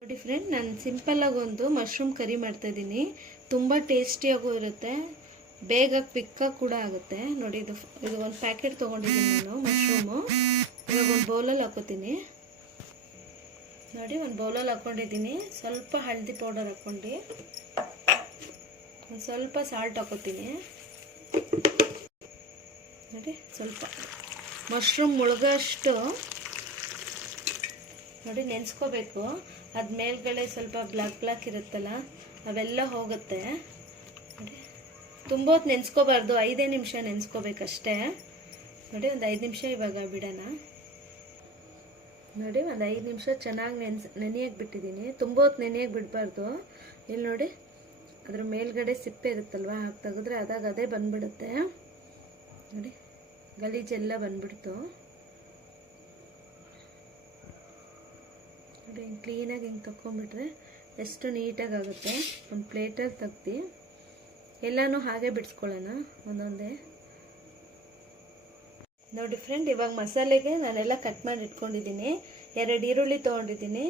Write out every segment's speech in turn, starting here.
ನೋಡಿ ಫ್ರೆಂಡ್, ನಾನು ಸಿಂಪಲ್ಲಾಗಿ ಒಂದು ಮಶ್ರೂಮ್ ಕರಿ ಮಾಡ್ತಾಯಿದ್ದೀನಿ. ತುಂಬ ಟೇಸ್ಟಿಯಾಗೂ ಇರುತ್ತೆ, ಬೇಗ ಕ್ವಿಕ್ಕಾಗಿ ಕೂಡ ಆಗುತ್ತೆ. ನೋಡಿ, ಇದು ಒಂದು ಪ್ಯಾಕೆಟ್ ತೊಗೊಂಡಿದ್ದೀನಿ ನಾನು ಮಶ್ರೂಮು. ಇವಾಗ ಒಂದು ಬೌಲಲ್ಲಿ ಹಾಕೋತೀನಿ. ನೋಡಿ, ಒಂದು ಬೌಲಲ್ಲಿ ಹಾಕ್ಕೊಂಡಿದ್ದೀನಿ. ಸ್ವಲ್ಪ ಹಳದಿ ಪೌಡರ್ ಹಾಕ್ಕೊಂಡು ಒಂದು ಸ್ವಲ್ಪ ಸಾಲ್ಟ್ ಹಾಕೋತೀನಿ. ನೋಡಿ, ಸ್ವಲ್ಪ ಮಶ್ರೂಮ್ ಮುಳುಗೋಷ್ಟು ನೋಡಿ ನೆನೆಸ್ಕೋಬೇಕು. ಅದು ಮೇಲ್ಗಡೆ ಸ್ವಲ್ಪ ಬ್ಲ್ಯಾಕ್ ಇರುತ್ತಲ್ಲ, ಅವೆಲ್ಲ ಹೋಗುತ್ತೆ. ನೋಡಿ, ತುಂಬ ಹೊತ್ತು ನೆನೆಸ್ಕೋಬಾರ್ದು, 5 ನಿಮಿಷ ನೆನೆಸ್ಕೋಬೇಕಷ್ಟೇ. ನೋಡಿ, ಒಂದು 5 ನಿಮಿಷ ಇವಾಗ ಬಿಡೋಣ. ನೋಡಿ, ಒಂದು 5 ನಿಮಿಷ ಚೆನ್ನಾಗಿ ನೆನೆಯಕ್ಕೆ ಬಿಟ್ಟಿದ್ದೀನಿ. ತುಂಬ ಹೊತ್ತು ನೆನೆಯಕ್ಕೆ ಬಿಡಬಾರ್ದು. ಇಲ್ಲಿ ನೋಡಿ, ಅದ್ರ ಮೇಲ್ಗಡೆ ಸಿಪ್ಪೆ ಇರುತ್ತಲ್ವ, ಹಾಕಿ ತೆಗೆದ್ರೆ ಅದೇ ಬಂದ್ಬಿಡುತ್ತೆ. ನೋಡಿ, ಗಲೀಜೆಲ್ಲ ಬಂದ್ಬಿಡ್ತು. ನೋಡಿ, ಹಿಂಗೆ ಕ್ಲೀನಾಗಿ ಹಿಂಗೆ ತಗೊಂಡ್ಬಿಟ್ರೆ ಎಷ್ಟು ನೀಟಾಗಿ ಆಗುತ್ತೆ. ಒಂದು ಪ್ಲೇಟಲ್ಲಿ ತೆಗ್ದು ಎಲ್ಲನೂ ಹಾಗೆ ಬಿಡಿಸ್ಕೊಳ್ಳೋಣ ಒಂದೊಂದೇ. ನೋಡಿ ಫ್ರೆಂಡ್, ಇವಾಗ ಮಸಾಲೆಗೆ ನಾನೆಲ್ಲ ಕಟ್ ಮಾಡಿ ಇಟ್ಕೊಂಡಿದ್ದೀನಿ. 2 ಈರುಳ್ಳಿ ತೊಗೊಂಡಿದ್ದೀನಿ,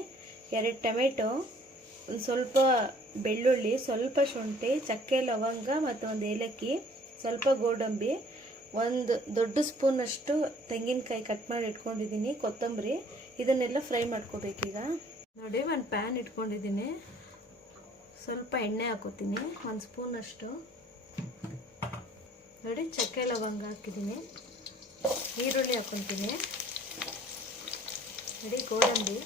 2 ಟೊಮೆಟೊ, ಒಂದು ಸ್ವಲ್ಪ ಬೆಳ್ಳುಳ್ಳಿ, ಸ್ವಲ್ಪ ಶುಂಠಿ, ಚಕ್ಕೆ, ಲವಂಗ ಮತ್ತು ಒಂದು ಏಲಕ್ಕಿ, ಸ್ವಲ್ಪ ಗೋಡಂಬಿ, ಒಂದು ದೊಡ್ಡ ಸ್ಪೂನಷ್ಟು ತೆಂಗಿನಕಾಯಿ ಕಟ್ ಮಾಡಿ ಇಟ್ಕೊಂಡಿದ್ದೀನಿ, ಕೊತ್ತಂಬರಿ. ಇದನ್ನೆಲ್ಲ ಫ್ರೈ ಮಾಡ್ಕೋಬೇಕೀಗ. ನೋಡಿ, ಒಂದು ಪ್ಯಾನ್ ಇಟ್ಕೊಂಡಿದ್ದೀನಿ, ಸ್ವಲ್ಪ ಎಣ್ಣೆ ಹಾಕೋತೀನಿ, 1 ಸ್ಪೂನಷ್ಟು. ನೋಡಿ, ಚಕ್ಕೆ ಲವಂಗ ಹಾಕಿದ್ದೀನಿ, ಈರುಳ್ಳಿ ಹಾಕೊತೀನಿ. ನೋಡಿ, ಗೋಡಂಬಿ.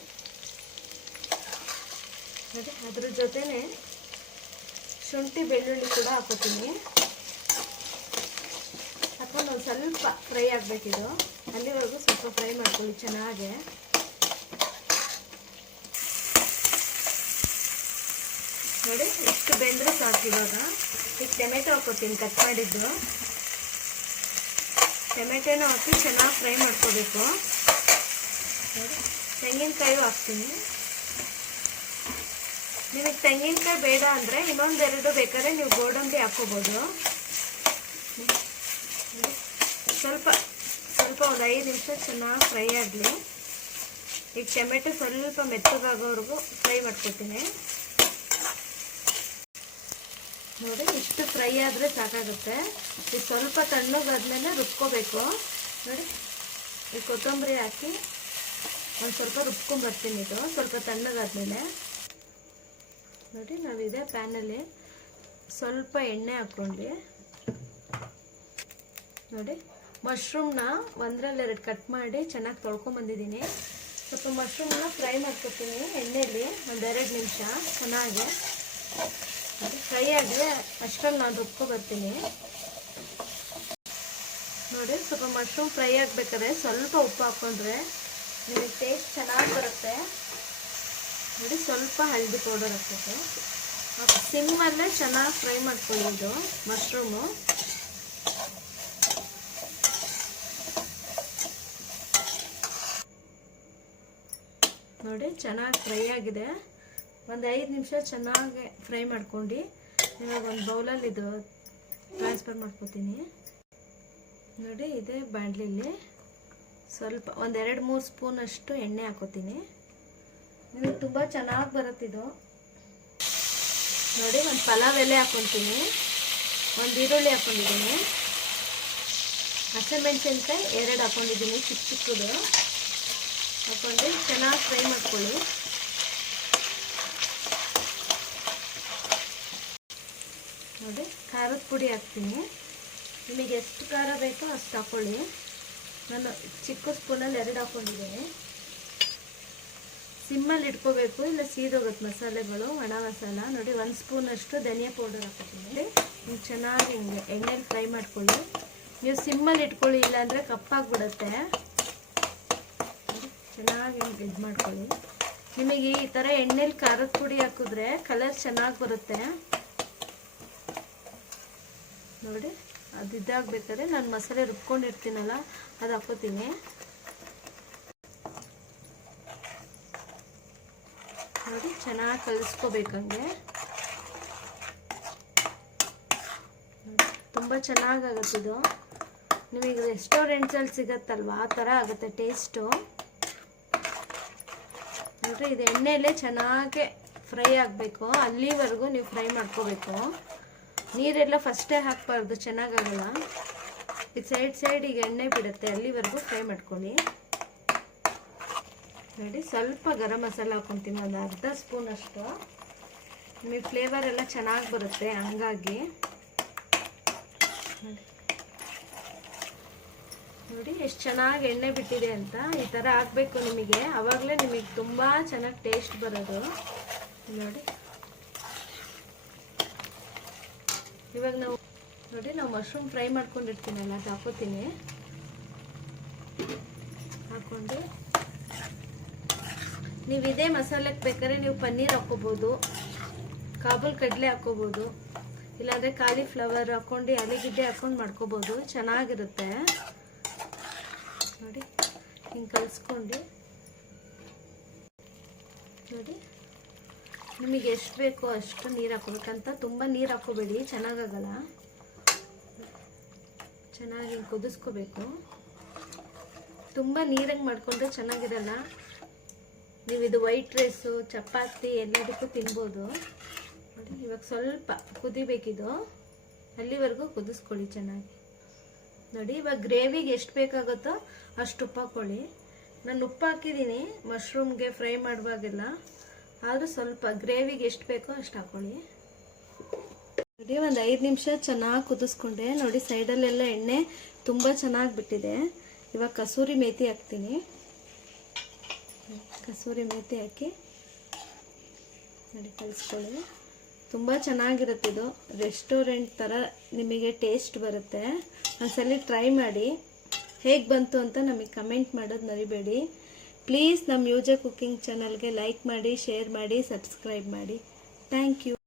ನೋಡಿ, ಅದ್ರ ಜೊತೆನೆ ಶುಂಠಿ ಬೆಳ್ಳುಳ್ಳಿ ಕೂಡ ಹಾಕೋತೀನಿ. ಹಾಕೊಂಡು ಒಂದು ಸ್ವಲ್ಪ ಫ್ರೈ ಆಗಬೇಕಿದು, ಅಲ್ಲಿವರೆಗೂ ಸ್ವಲ್ಪ ಫ್ರೈ ಮಾಡ್ಕೊಳ್ಳಿ ಚೆನ್ನಾಗೆ. ನೋಡಿ, ಎಷ್ಟು ಬೆಂದರೆ ಸಾಕು. ಇವಾಗ ಈಗ ಟೊಮೆಟೊ ಹಾಕೋತೀನಿ, ಕಟ್ ಮಾಡಿದ್ದು ಟೊಮೆಟೊನ ಹಾಕಿ ಚೆನ್ನಾಗಿ ಫ್ರೈ ಮಾಡ್ಕೋಬೇಕು. ನೋಡಿ, ತೆಂಗಿನಕಾಯಿ ಹಾಕ್ತೀನಿ. ನಿಮಗೆ ತೆಂಗಿನಕಾಯಿ ಬೇಡ ಅಂದರೆ ಇನ್ನೊಂದೆರಡು ಬೇಕಾದ್ರೆ ನೀವು ಗೋಡಂಬಿ ಹಾಕ್ಕೋಬೋದು. ಸ್ವಲ್ಪ ಒಂದು 5 ನಿಮಿಷ ಚೆನ್ನಾಗಿ ಫ್ರೈ ಆಗಲಿ. ಈಗ ಟೊಮೆಟೊ ಸ್ವಲ್ಪ ಮೆತ್ತಗಾಗೋವರೆಗೂ ಫ್ರೈ ಮಾಡ್ಕೊತೀನಿ. ನೋಡಿ, ಇಷ್ಟು ಫ್ರೈ ಆದರೆ ಸಾಕಾಗುತ್ತೆ. ಇದು ಸ್ವಲ್ಪ ತಣ್ಣಗಾದ್ಮೇಲೆ ರುಬ್ಕೋಬೇಕು. ನೋಡಿ, ಈ ಕೊತ್ತಂಬರಿ ಹಾಕಿ ಒಂದು ಸ್ವಲ್ಪ ರುಬ್ಕೊಂಡ್ಬರ್ತೀನಿ. ಇದು ಸ್ವಲ್ಪ ತಣ್ಣಗಾದ್ಮೇಲೆ. ನೋಡಿ, ನಾವು ಇದೇ ಪ್ಯಾನಲ್ಲಿ ಸ್ವಲ್ಪ ಎಣ್ಣೆ ಹಾಕ್ಕೊಂಡು ನೋಡಿ, ಮಶ್ರೂಮ್ನ 1-2 ಕಟ್ ಮಾಡಿ ಚೆನ್ನಾಗಿ ತೊಳ್ಕೊಂಬಂದಿದ್ದೀನಿ. ಸ್ವಲ್ಪ ಮಶ್ರೂಮ್ನ ಫ್ರೈ ಮಾಡ್ಕೊತೀನಿ ಎಣ್ಣೆಯಲ್ಲಿ ಒಂದು 2 ನಿಮಿಷ ಚೆನ್ನಾಗಿ. ಫ್ರೈ ಆದರೆ ಅಷ್ಟರಲ್ಲಿ ನಾನು ರುಬ್ಕೊಬರ್ತೀನಿ. ನೋಡಿ, ಸ್ವಲ್ಪ ಮಶ್ರೂಮ್ ಫ್ರೈ ಆಗಬೇಕಾದ್ರೆ ಸ್ವಲ್ಪ ಉಪ್ಪು ಹಾಕ್ಕೊಂಡ್ರೆ ನಿಮಗೆ ಟೇಸ್ಟ್ ಚೆನ್ನಾಗಿ ಬರುತ್ತೆ. ನೋಡಿ, ಸ್ವಲ್ಪ ಹಳದಿ ಪೌಡರ್ ಹಾಕ್ಬೇಕು. ಸಿಮ್ಮಲ್ಲೇ ಚೆನ್ನಾಗಿ ಫ್ರೈ ಮಾಡ್ಕೊಳ್ಳೋದು ಮಶ್ರೂಮು. ನೋಡಿ, ಚೆನ್ನಾಗಿ ಫ್ರೈ ಆಗಿದೆ. ಒಂದು 5 ನಿಮಿಷ ಚೆನ್ನಾಗಿ ಫ್ರೈ ಮಾಡ್ಕೊಂಡು ಇವಾಗ ಒಂದು ಬೌಲಲ್ಲಿ ಇದು ಟ್ರಾನ್ಸ್ಫರ್ ಮಾಡ್ಕೊತೀನಿ. ನೋಡಿ, ಇದೇ ಬಾಣಲಿಲಿ ಸ್ವಲ್ಪ ಒಂದು 2-3 ಸ್ಪೂನಷ್ಟು ಎಣ್ಣೆ ಹಾಕೋತೀನಿ. ನಿಮಗೆ ತುಂಬ ಚೆನ್ನಾಗಿ ಬರುತ್ತಿದ್ದು. ನೋಡಿ, ಒಂದು ಪಲಾವ್ ಎಲೆ ಹಾಕ್ಕೊತೀನಿ, ಒಂದು ಈರುಳ್ಳಿ ಹಾಕ್ಕೊಂಡಿದ್ದೀನಿ, ಹಸಿಮೆಣಸಿನ್ಕಾಯಿ 2 ಹಾಕ್ಕೊಂಡಿದ್ದೀನಿ, ಚಿಕ್ಕದು ಹಾಕ್ಕೊಂಡು ಚೆನ್ನಾಗಿ ಫ್ರೈ ಮಾಡ್ಕೊಳ್ಳಿ. ನೋಡಿ, ಖಾರದ ಪುಡಿ ಹಾಕ್ತೀನಿ. ನಿಮಗೆ ಎಷ್ಟು ಖಾರ ಬೇಕೋ ಅಷ್ಟು ಹಾಕ್ಕೊಳ್ಳಿ. ನಾನು ಚಿಕ್ಕ ಸ್ಪೂನಲ್ಲಿ 2 ಹಾಕ್ಕೊಂಡಿದ್ದೀನಿ. ಸಿಮ್ಮಲ್ಲಿ ಇಟ್ಕೋಬೇಕು, ಇಲ್ಲ ಸೀದೋಗುತ್ತೆ ಮಸಾಲೆಗಳು, ಒಣ ಮಸಾಲ. ನೋಡಿ, 1 ಸ್ಪೂನಷ್ಟು ಧನಿಯಾ ಪೌಡರ್ ಹಾಕ್ಕೊತೀನಿ. ನೀವು ಚೆನ್ನಾಗಿ ಹಿಂಗೆ ಎಣ್ಣೆಲಿ ಫ್ರೈ ಮಾಡ್ಕೊಳ್ಳಿ. ನೀವು ಸಿಮ್ಮಲ್ಲಿ ಇಟ್ಕೊಳ್ಳಿ, ಇಲ್ಲಾಂದರೆ ಕಪ್ಪಾಗಿಬಿಡುತ್ತೆ. ಚೆನ್ನಾಗಿ ಹಿಂಗೆ ಇದು ಮಾಡ್ಕೊಳ್ಳಿ. ನಿಮಗೆ ಈ ಥರ ಎಣ್ಣೆಲಿ ಖಾರದ ಪುಡಿ ಹಾಕಿದ್ರೆ ಕಲರ್ ಚೆನ್ನಾಗಿ ಬರುತ್ತೆ. ನೋಡಿ, ಅದು ಇದಾಗಬೇಕಾದ್ರೆ ನಾನು ಮಸಾಲೆ ರುಬ್ಕೊಂಡಿರ್ತೀನಲ್ಲ ಅದು ಹಾಕೋತೀನಿ. ನೋಡಿ, ಚೆನ್ನಾಗಿ ಕಲಿಸ್ಕೋಬೇಕಂಗೆ. ತುಂಬ ಚೆನ್ನಾಗಾಗುತ್ತಿದ್ದು. ನಿಮಗೆ ರೆಸ್ಟೋರೆಂಟ್ಸಲ್ಲಿ ಸಿಗತ್ತಲ್ವ, ಆ ಥರ ಆಗುತ್ತೆ ಟೇಸ್ಟು. ನೋಡ್ರಿ ಇದು ಎಣ್ಣೆಯಲ್ಲೇ ಚೆನ್ನಾಗಿ ಫ್ರೈ ಆಗಬೇಕು, ಅಲ್ಲಿವರೆಗೂ ನೀವು ಫ್ರೈ ಮಾಡ್ಕೋಬೇಕು. ನೀರೆಲ್ಲ ಫಸ್ಟೇ ಹಾಕಬಾರ್ದು, ಚೆನ್ನಾಗಾಗಲ್ಲ. ಇದು ಸೈಡಿಗೆ ಎಣ್ಣೆ ಬಿಡುತ್ತೆ, ಅಲ್ಲಿವರೆಗೂ ಫ್ರೈ ಮಾಡ್ಕೊಳ್ಳಿ. ನೋಡಿ ಸ್ವಲ್ಪ ಗರಂ ಮಸಾಲ ಹಾಕ್ಕೊತೀನಿ, ಒಂದು ಅರ್ಧ ಸ್ಪೂನ್ ಅಷ್ಟು. ನಿಮಗೆ ಫ್ಲೇವರ್ ಎಲ್ಲ ಚೆನ್ನಾಗಿ ಬರುತ್ತೆ, ಹಂಗಾಗಿ ನೋಡಿ ಎಷ್ಟು ಚೆನ್ನಾಗಿ ಎಣ್ಣೆ ಬಿಟ್ಟಿದೆ ಅಂತ. ಈ ಥರ ಹಾಕಬೇಕು ನಿಮಗೆ, ಆವಾಗಲೇ ನಿಮಗೆ ತುಂಬ ಚೆನ್ನಾಗಿ ಟೇಸ್ಟ್ ಬರೋದು. ನೋಡಿ ಇವಾಗ ನಾವು ಮಶ್ರೂಮ್ ಫ್ರೈ ಮಾಡ್ಕೊಂಡಿರ್ತೀನಲ್ಲ, ಅದು ಹಾಕೋತೀನಿ. ಹಾಕ್ಕೊಂಡು ನೀವು ಇದೇ ಮಸಾಲೆಗೆ ಬೇಕಾದ್ರೆ ನೀವು ಪನ್ನೀರ್ ಹಾಕೋಬೋದು, ಕಾಬೂಲ್ ಕಡಲೆ ಹಾಕೋಬೋದು, ಇಲ್ಲಾಂದರೆ ಕಾಲಿಫ್ಲವರ್ ಹಾಕ್ಕೊಂಡು ಆಲೂಗೆಡ್ಡೆ ಹಾಕ್ಕೊಂಡು ಮಾಡ್ಕೋಬೋದು, ಚೆನ್ನಾಗಿರುತ್ತೆ. ನೋಡಿ ಹಿಂಗೆ ಕಲಿಸ್ಕೊಂಡು ನೋಡಿ ನಿಮಗೆ ಎಷ್ಟು ಬೇಕೋ ಅಷ್ಟು ನೀರು ಹಾಕೋಬೇಕಂತ, ತುಂಬ ನೀರು ಹಾಕೋಬೇಡಿ, ಚೆನ್ನಾಗಾಗಲ್ಲ. ಚೆನ್ನಾಗಿ ಹಿಂಗೆ ಕುದಿಸ್ಕೋಬೇಕು. ತುಂಬ ನೀರಂಗೆ ಮಾಡಿಕೊಂಡ್ರೆ ಚೆನ್ನಾಗಿರಲ್ಲ. ನೀವು ಇದು ವೈಟ್ ರೈಸು, ಚಪಾತಿ ಎಲ್ಲದಕ್ಕೂ ತಿನ್ಬೋದು. ನೋಡಿ ಇವಾಗ ಸ್ವಲ್ಪ ಕುದಿಬೇಕಿದು, ಅಲ್ಲಿವರೆಗೂ ಕುದಿಸ್ಕೊಳ್ಳಿ ಚೆನ್ನಾಗಿ. ನೋಡಿ ಇವಾಗ ಗ್ರೇವಿಗೆ ಎಷ್ಟು ಬೇಕಾಗುತ್ತೋ ಅಷ್ಟು ಉಪ್ಪು ಹಾಕ್ಕೊಳ್ಳಿ. ನಾನು ಉಪ್ಪು ಹಾಕಿದ್ದೀನಿ ಮಶ್ರೂಮ್ಗೆ ಫ್ರೈ ಮಾಡುವಾಗೆಲ್ಲ, ಆದರೂ ಸ್ವಲ್ಪ ಗ್ರೇವಿಗೆ ಎಷ್ಟು ಬೇಕೋ ಅಷ್ಟು ಹಾಕ್ಕೊಳ್ಳಿ. ನೋಡಿ ಒಂದು 5 ನಿಮಿಷ ಚೆನ್ನಾಗಿ ಕುದಿಸ್ಕೊಂಡೆ. ನೋಡಿ ಸೈಡಲ್ಲೆಲ್ಲ ಎಣ್ಣೆ ತುಂಬ ಚೆನ್ನಾಗಿ ಬಿಟ್ಟಿದೆ. ಇವಾಗ ಕಸೂರಿ ಮೇಥಿ ಹಾಕ್ತೀನಿ. ಕಸೂರಿ ಮೇಥಿ ಹಾಕಿ ನೋಡಿ ಕಲಿಸ್ಕೊಳ್ಳಿ. ತುಂಬ ಚೆನ್ನಾಗಿರುತ್ತಿದು, ರೆಸ್ಟೋರೆಂಟ್ ಥರ ನಿಮಗೆ ಟೇಸ್ಟ್ ಬರುತ್ತೆ. ಒಂದ್ಸಲ ಟ್ರೈ ಮಾಡಿ, ಹೇಗೆ ಬಂತು ಅಂತ ನಮಗೆ ಕಮೆಂಟ್ ಮಾಡೋದು ಮರಿಬೇಡಿ. ಪ್ಲೀಸ್ ನಮ್ಮ ಯುಜೆ ಕುಕಿಂಗ್ ಚಾನಲ್ಗೆ ಲೈಕ್ ಮಾಡಿ, ಶೇರ್ ಮಾಡಿ, ಸಬ್ಸ್ಕ್ರೈಬ್ ಮಾಡಿ. Thank you.